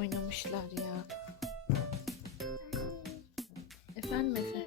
oynamışlar ya. Efendim Efe?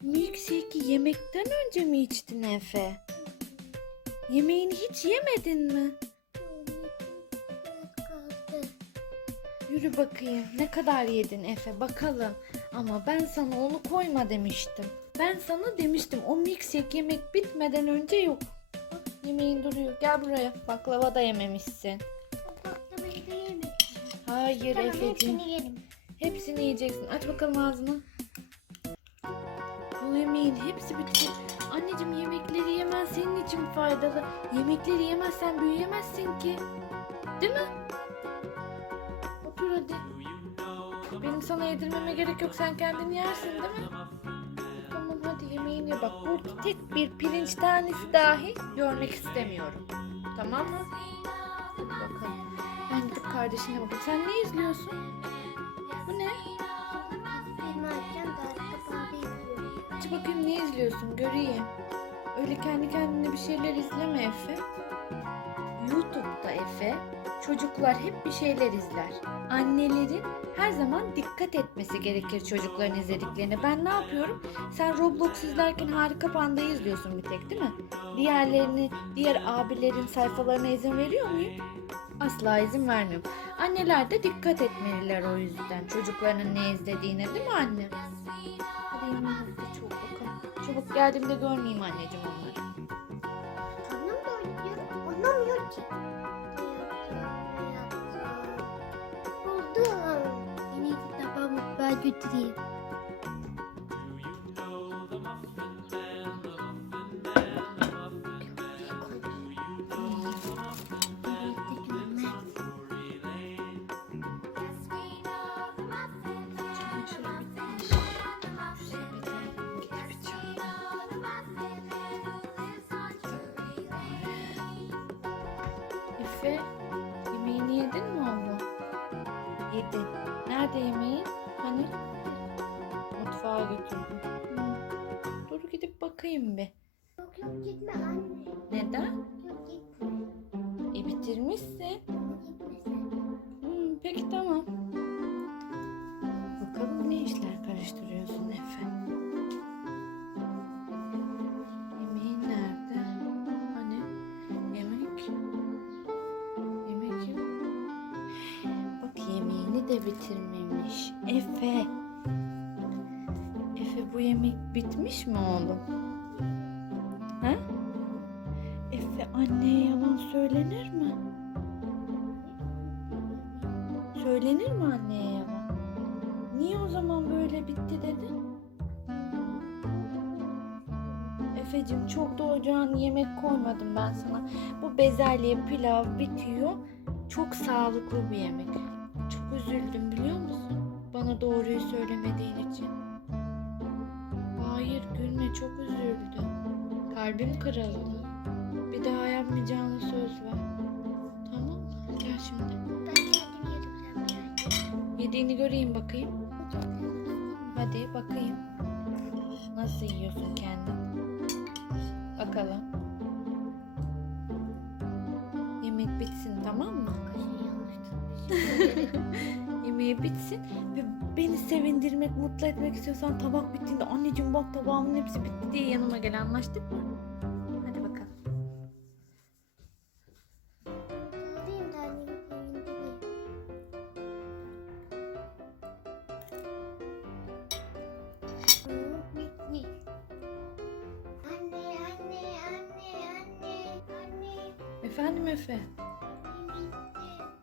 Milkshake'i yemekten önce mi içtin Efe? Yemeğini hiç yemedin mi? Yürü bakayım. Ne kadar yedin Efe bakalım. Ama ben sana onu koyma demiştim. Ben sana demiştim o milkshake yemek bitmeden önce yok. Yemeğin duruyor. Gel buraya. Baklava da yememişsin. Hayır Efe'cim. Hepsini yiyeceksin. Aç bakalım ağzını. Bu yemeğin hepsi bitti. Anneciğim yemekleri yemen senin için faydalı. Yemekleri yemezsen büyüyemezsin ki. Değil mi? Otur hadi. Benim sana yedirmeme gerek yok. Sen kendin yersin değil mi? Tamam hadi yemeğini ye. Bak burada tek bir pirinç tanesi dahi görmek istemiyorum. Tamam mı? Bakalım. Ben gidip kardeşine bakayım. Sen ne izliyorsun? Bu ne? Aç bakayım ne izliyorsun göreyim. Öyle kendi kendine bir şeyler izleme Efe. YouTube'da Efe çocuklar hep bir şeyler izler. Annelerin her zaman dikkat etmesi gerekir çocukların izlediklerine. Ben ne yapıyorum? Sen Roblox izlerken Harika Panda'yı izliyorsun bir tek değil mi? Diğerlerini, diğer abilerin sayfalarına izin veriyor muyum? Asla izin vermiyorum. Anneler de dikkat etmeliler o yüzden çocuklarının ne izlediğine değil mi anne? Hadi yemeğe çabuk bakalım. Çabuk geldiğimde görmeyeyim anneciğim onları. Ben götüreyim. Efe, yemeğini yedin mi oğlum? Yedin. Nerede yemeğin? Hani? Mutfağa götürdüm. Hı. Dur gidip bakayım bir. Yok yok gitme anne. Neden? Yok gitme. E bitirmişsin. Hı, peki tamam. Bakalım ne işler karıştırıyorsun Efe? Yemeğin nerede? Bitirmemiş. Efe. Efe bu yemek bitmiş mi oğlum? Ha? Efe anneye yalan söylenir mi? Söylenir mi anneye yalan? Niye o zaman böyle bitti dedin? Efe'cim çok da ocağın yemek koymadım ben sana. Bu bezelye pilav bitiyor. Çok sağlıklı bir yemek. Üzüldüm biliyor musun? Bana doğruyu söylemediğin için. Hayır gülme çok üzüldüm. Kalbim kırıldı. Bir daha yapmayacağını söz ver. Tamam? Gel şimdi. Ben kendim bir Yediğini göreyim bakayım. Hadi bakayım. Nasıl yiyorsun kendin? Bakalım. Yemek bitsin tamam mı? Yemeği bitsin ve beni sevindirmek, mutlu etmek istiyorsan tabak bittiğinde anneciğim bak tabağımın hepsi bitti diye yanıma gel anlaştık mı? Hadi bakalım. Alayım da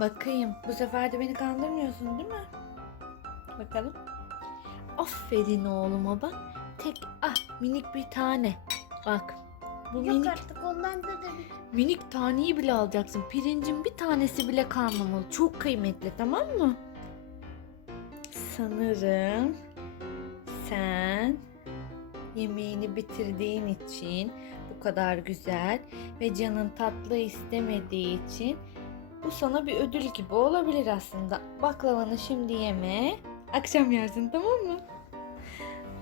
Bakayım. Bu sefer de beni kandırmıyorsun değil mi? Bakalım. Aferin oğluma bak. Tek ah minik bir tane. Bak. Bu Yok minik artık ondan da minik taneyi bile alacaksın. Pirincin bir tanesi bile kalmamalı. Çok kıymetli tamam mı? Sanırım sen yemeğini bitirdiğin için bu kadar güzel ve canın tatlı istemediği için bu sana bir ödül gibi olabilir aslında. Baklavanı şimdi yeme. Akşam yersin tamam mı?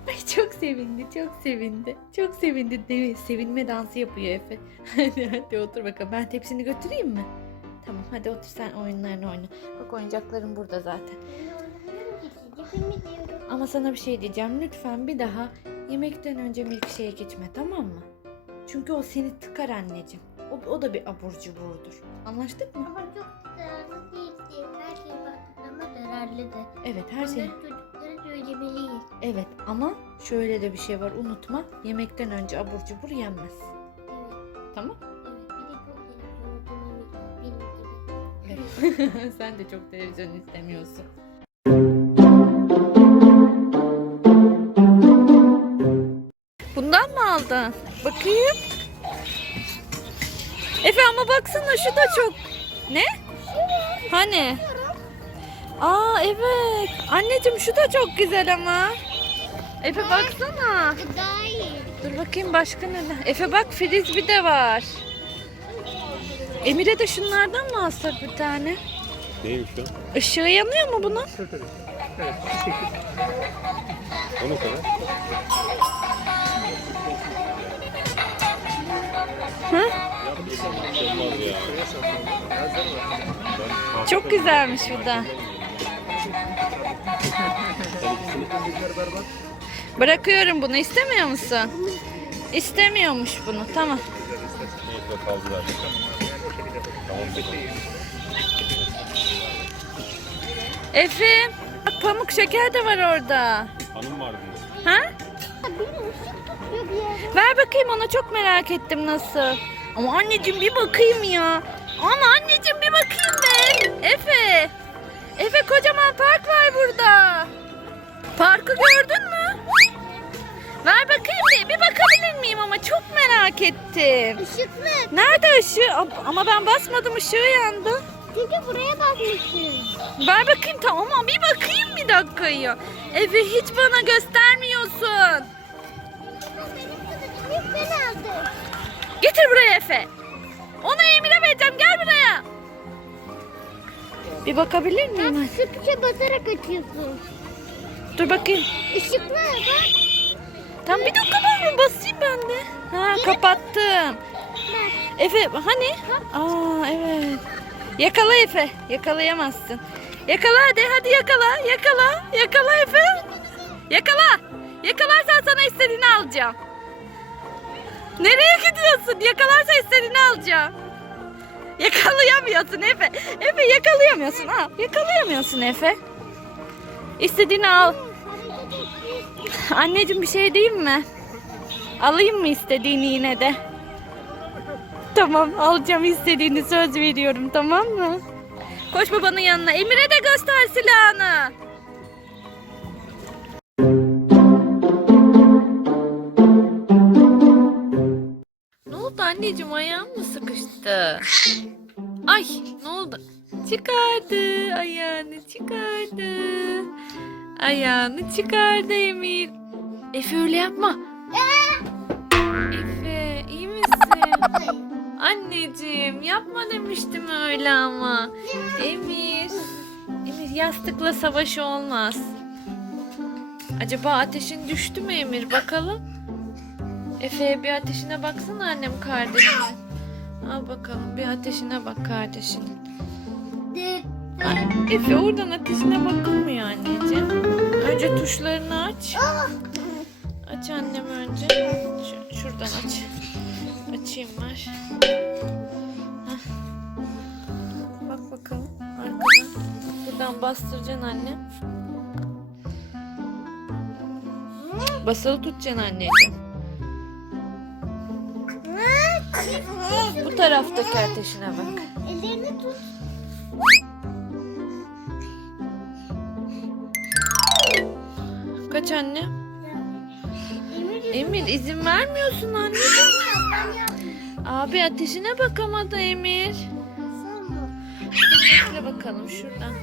Ay çok sevindi, çok sevindi. Çok sevindi. Değil mi? Sevinme dansı yapıyor Efe. Hadi hadi otur bakalım. Ben tepsini götüreyim mi? Tamam hadi otur sen oyunlarını oyna. Bak oyuncakların burada zaten. Ama sana bir şey diyeceğim. Lütfen bir daha yemekten önce milkshake içme tamam mı? Çünkü o seni tıkar anneciğim. O, o da bir abur cuburdur. Anlaştık mı? Ama çok zararlı değil. Her şey baktığında ama zararlı da. Evet her şey. Bunları çocuklara söylemeliyiz. Evet ama şöyle de bir şey var unutma. Yemekten önce abur cubur yenmez. Evet. Tamam? Sen de çok televizyon istemiyorsun. Bundan mı aldın? Bakayım. Efe ama baksana şu da çok. Ne? Hani? Aa evet. Anneciğim şu da çok güzel ama. Efe baksana. Bu daha iyi. Dur bakayım başka ne? Efe bak frisbee de var. Emir'e de şunlardan mı alsak bir tane? Neymiş o? Işığı yanıyor mu bunun? O ne kadar? Ben Çok güzelmiş bu da. Bırakıyorum bunu. istemiyor musun? İstemiyormuş bunu. Tamam. Efe, bak pamuk şeker de var orada. Hanım vardı. Ha? Ver bakayım ona çok merak ettim nasıl. Ama anneciğim bir bakayım ya. Ama anneciğim bir bakayım be. Efe. Efe kocaman park var burada. Parkı gördün mü? Ver bakayım bir. Bir bakabilir miyim ama çok merak ettim. Işıklı. Nerede ışığı? Ama ben basmadım ışığı yandı. Çünkü buraya bakmışsın. Ver bakayım tamam ama bir bakayım bir dakika ya. Efe hiç bana göstermiyorsun. Getir buraya Efe. Ona Emir'e vereceğim. Gel buraya. Bir bakabilir miyim? Şu tuşa basarak açıyorsun. Dur bakayım. Işıklı bak. Tam bir dakika ben bir basayım ben de. Ha kapattım. Bak. Efe hani? Aa evet. Yakala Efe. Yakalayamazsın. Yakala hadi hadi yakala. Yakala. Yakala Efe. Yakala. Yakalarsan sana istediğini alacağım. Nereye gidiyorsun? Yakalarsa istediğini alacağım. Yakalayamıyorsun Efe. Efe yakalayamıyorsun. Al. Yakalayamıyorsun Efe. İstediğini al. Anneciğim bir şey diyeyim mi? Alayım mı istediğini yine de? Tamam alacağım istediğini söz veriyorum tamam mı? Koş babanın yanına. Emir'e de göster silahını. Anneciğim ayağın mı sıkıştı? Ay ne oldu? Çıkardı ayağını çıkardı. Ayağını çıkardı Emir. Efe öyle yapma. Efe iyi misin? Anneciğim yapma demiştim öyle ama. Emir. Emir yastıkla savaş olmaz. Acaba ateşin düştü mü Emir bakalım. Efe'ye bir ateşine baksana annem kardeşinin. Al bakalım bir ateşine bak kardeşinin. Ay, Efe oradan ateşine bakılmıyor anneciğim. Önce tuşlarını aç. Aç annem önce. Şu- şuradan aç. Açayım var. Bak bakalım arkadan. Buradan bastıracaksın anne. Basılı tutacaksın anneciğim. Bu taraftaki ateşine bak. Ellerini tut. Kaç anne? Emir izin vermiyorsun anne. Abi ateşine bak ama da Emir. Şöyle bakalım şuradan.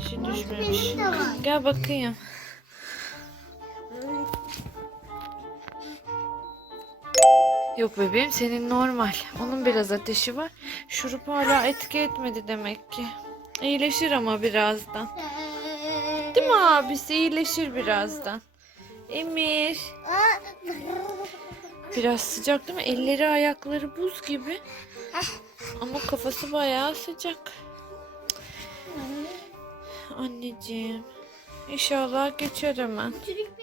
Ateşi düşmemiş. Gel bakayım. Yok bebeğim senin normal. Onun biraz ateşi var. Şurup hala etki etmedi demek ki. İyileşir ama birazdan. Değil mi abisi? İyileşir birazdan. Emir. Biraz sıcak değil mi? Elleri ayakları buz gibi. Ama kafası bayağı sıcak. Anneciğim. İnşallah geçer hemen. Çürük